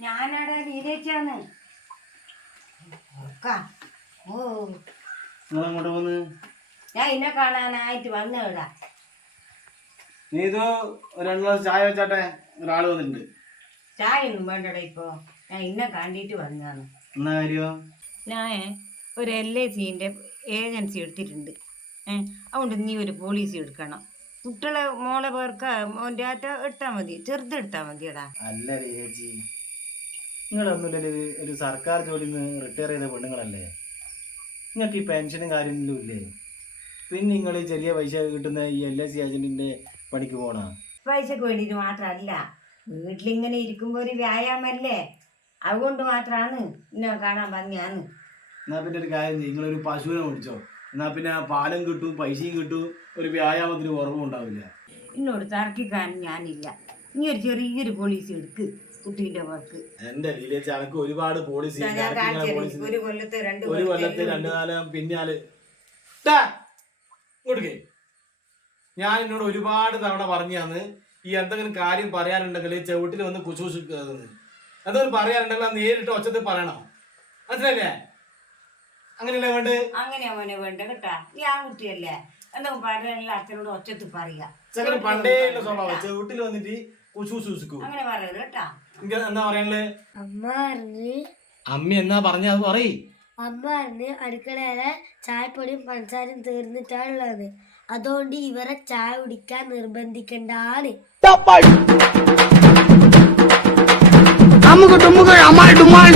ഞാനാടാ നീലേച്ചാന്ന് ഓ. നിങ്ങളെങ്ങോട്ട് പോന്ന്? ഞാൻ ഇന്നെ കാണാനായിട്ട് വന്നേടാ നീ ഇത് രണ്ടു ഗ്ലാസ് ചായ വെച്ചാട്ടെ? ഒരാൾ വന്നിട്ടുണ്ട്. ചായ ഒന്നും വേണ്ടടാ ഇപ്പോ. ഞാൻ ഇന്നെ കണ്ടിട്ട് വന്നതാണ്. എന്നാ കാര്യോ? ഞാൻ ഒരു എൽ ഐ സിന്റെ ഏജൻസി എടുത്തിട്ടുണ്ട്. ഏഹ് അതുകൊണ്ട് നീ ഒരു പോളിസി എടുക്കണം. കുട്ടികളെ മോളെ പേർക്ക് മോന്റെ ആറ്റ എടുത്താൽ മതി. ചെറുതെടുത്താൽ മതിയടാ. അല്ല ചേച്ചി നിങ്ങളൊന്നുമില്ല ഒരു സർക്കാർ ജോലിയിൽ നിന്ന് റിട്ടയർ ചെയ്ത പെണ്ണുങ്ങളല്ലേ? നിങ്ങൾക്ക് ഈ പെൻഷനും കാര്യമൊന്നും ഇല്ലേ? പിന്നെ നിങ്ങൾ ചെറിയ പൈസ കിട്ടുന്ന ഈ എൽ എസ് സി ഏജന്റിന്റെ പണിക്ക് പോണ? പൈസക്ക് വേണ്ടിയിട്ട് മാത്രമല്ല വീട്ടിലിങ്ങനെ ഇരിക്കുമ്പോൾ ഒരു വ്യായാമല്ലേ? അതുകൊണ്ട് മാത്രമാണ് ഇന്നെ കാണാൻ ഭംഗിയാന്ന്. എന്നാ പിന്നെ ഒരു കാര്യം നിങ്ങളൊരു പശുവിനെ ഓടിച്ചോ എന്നാ പിന്നെ ആ പാലും കിട്ടും പൈസയും കിട്ടും. ഒരു വ്യായാമത്തിന് കുറവും ഉണ്ടാവില്ല. എന്നോട് തർക്കിക്കാൻ ഞാനില്ല. ഇനി ഒരു ചെറിയൊരു പോളിസി എടുക്ക് കുട്ടീന്റെ വർക്ക് എന്റെ ലീലേച്ചി അനക്ക് ഒരുപാട് പോളിസി ഞാൻ ഒരു കൊല്ലത്തെ രണ്ട് ഒരു കൊല്ലത്തെ രണ്ട് നാല് പിന്നാൽ. ടാ, ഇങ്ങോട്ട് കേ. ഞാൻ എന്നോട് ഒരുപാട് തവണ പറഞ്ഞാന്ന് ഈ എന്തെങ്കിലും കാര്യം പറയാനുണ്ടെങ്കിൽ ചവിട്ടിൽ വന്ന് കുശുശു എന്തെങ്കിലും പറയാനുണ്ടെങ്കിൽ നേരിട്ട് ഒച്ചത്തിൽ പറയണം. മനസ്സിലല്ലേ അങ്ങനെയല്ലേ വേണ്ട? അങ്ങനെയാ മോനെ വേണ്ട കേട്ടാ. ഈ ആൺകുട്ടിയല്ലേ എന്തെങ്കിലും പറയാനുള്ള അച്ഛനോട് ഒച്ചത്ത് പറയാ. ചെക്കന് പണ്ടേ ഉള്ള സ്വഭാവം. ചെവിട്ടിൽ വന്നിട്ട് കുശൂശുക്കൂ അങ്ങനെ പറയരുത് കേട്ടാ. എനിക്ക് എന്താ പറയാനുള്ളത് അമ്മ പറഞ്ഞ് അമ്മ എന്നാ പറഞ്ഞ? അത് പറയ്. അമ്മ പറഞ്ഞ് അടുക്കളയിലെ ചായപ്പൊടിയും പഞ്ചസാരയും തീർന്നിട്ടാണുള്ളത് അതുകൊണ്ട് ഇവരെ ചായ കുടിക്കാൻ നിർബന്ധിക്കണ്ടാണ് അമുക്ക് ടുമുക്ക് അമാൾ ഡുമാൾ